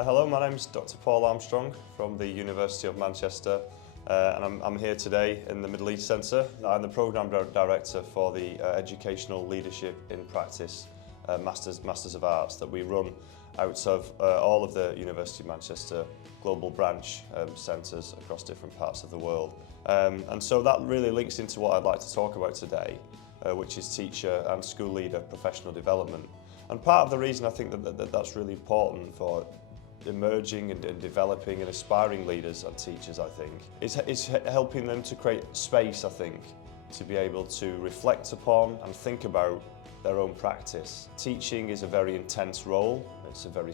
Hello, my name's Dr Paul Armstong from the University of Manchester, and I'm here today in the Middle East Centre. I'm the Programme Director for the Educational Leadership in Practice Masters of Arts that we run out of all of the University of Manchester global branch centres across different parts of the world. And so that really links into what I'd like to talk about today, which is teacher and school leader professional development. And part of the reason I think that's really important for emerging and developing and aspiring leaders and teachers, I think, is helping them to create space, I think, to be able to reflect upon and think about their own practice. Teaching is a very intense role. It's a very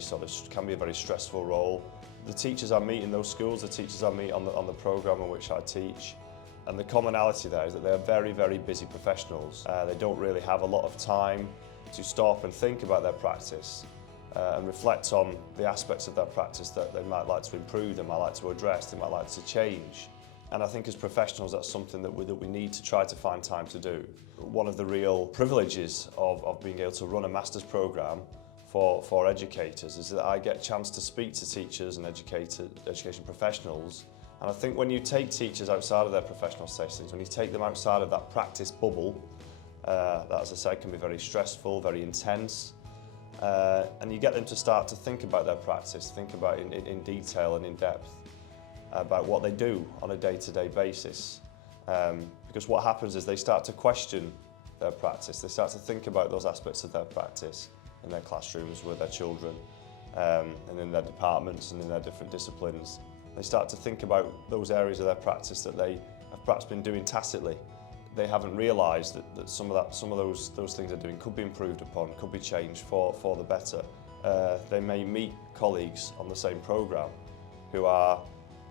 can be a very stressful role. The teachers I meet in those schools, the teachers I meet on the programme in which I teach, and the commonality there is that they're very, very busy professionals. They don't really have a lot of time to stop and think about their practice and reflect on the aspects of their practice that they might like to improve, they might like to address, they might like to change. And I think as professionals that's something that we need to try to find time to do. One of the real privileges of being able to run a master's programme for educators is that I get a chance to speak to teachers and education professionals. And I think when you take teachers outside of their professional settings, when you take them outside of that practice bubble, that, as I said, can be very stressful, very intense, and you get them to start to think about their practice, think about in detail and in depth about what they do on a day-to-day basis. Because what happens is they start to question their practice, they start to think about those aspects of their practice in their classrooms with their children, and in their departments and in their different disciplines. They start to think about those areas of their practice that they have perhaps been doing tacitly. They haven't realised that some of those things they're doing could be improved upon, could be changed for the better. They may meet colleagues on the same programme who are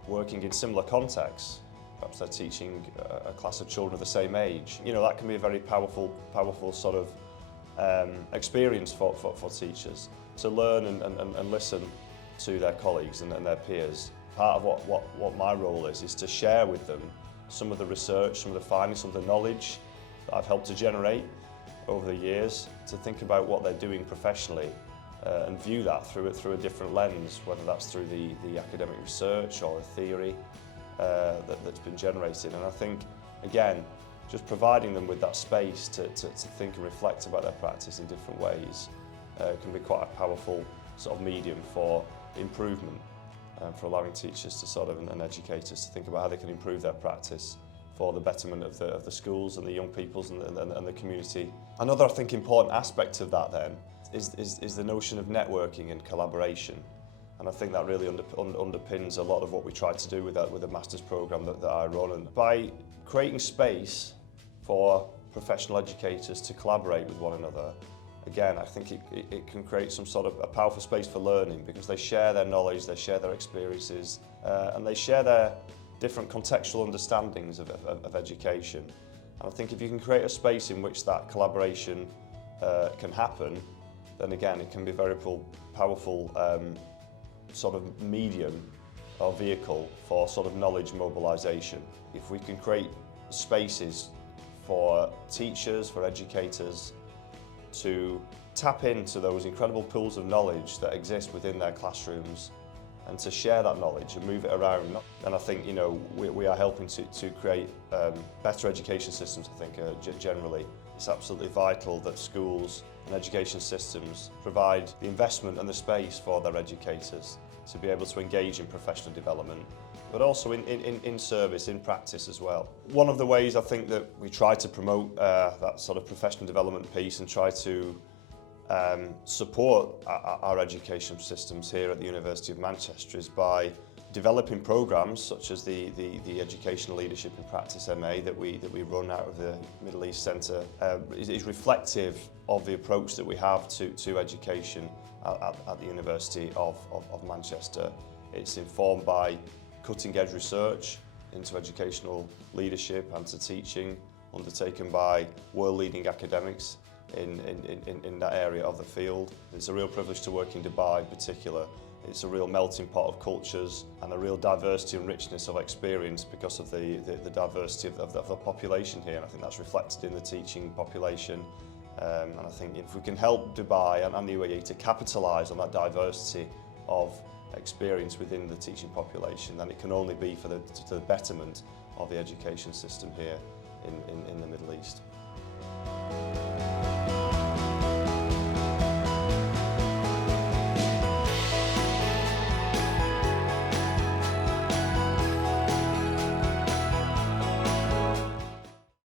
working in similar contexts. Perhaps they're teaching a class of children of the same age. You know, that can be a very powerful sort of experience for teachers to learn and listen to their colleagues and their peers. Part of what my role is to share with them some of the research, some of the findings, some of the knowledge that I've helped to generate over the years, to think about what they're doing professionally and view that through a different lens, whether that's through the academic research or the theory that's been generated. And I think, again, just providing them with that space to think and reflect about their practice in different ways can be quite a powerful sort of medium for improvement. For allowing teachers to and educators to think about how they can improve their practice for the betterment of the schools and the young peoples and the community. Another, I think, important aspect of that then is the notion of networking and collaboration. And I think that really underpins a lot of what we try to do with the master's programme that I run. And by creating space for professional educators to collaborate with one another, again, I think it can create some sort of a powerful space for learning, because they share their knowledge, they share their experiences, and they share their different contextual understandings of education. And I think if you can create a space in which that collaboration can happen, then again, it can be a very powerful sort of medium or vehicle for sort of knowledge mobilisation. If we can create spaces for teachers, for educators, to tap into those incredible pools of knowledge that exist within their classrooms and to share that knowledge and move it around. And I think, you know, we are helping to create better education systems, I think, generally. It's absolutely vital that schools and education systems provide the investment and the space for their educators to be able to engage in professional development, but also in service, in practice as well. One of the ways I think that we try to promote that sort of professional development piece and try to support our education systems here at the University of Manchester is by developing programmes such as the Educational Leadership in Practice MA that we run out of the Middle East Centre. Is reflective of the approach that we have to education at the University of Manchester. It's informed by cutting-edge research into educational leadership and to teaching, undertaken by world-leading academics in that area of the field. It's a real privilege to work in Dubai in particular. It's a real melting pot of cultures and a real diversity and richness of experience because of the diversity of the population here. And I think that's reflected in the teaching population. And I think if we can help Dubai and the UAE to capitalise on that diversity of experience within the teaching population, then it can only be for to the betterment of the education system here in the Middle East.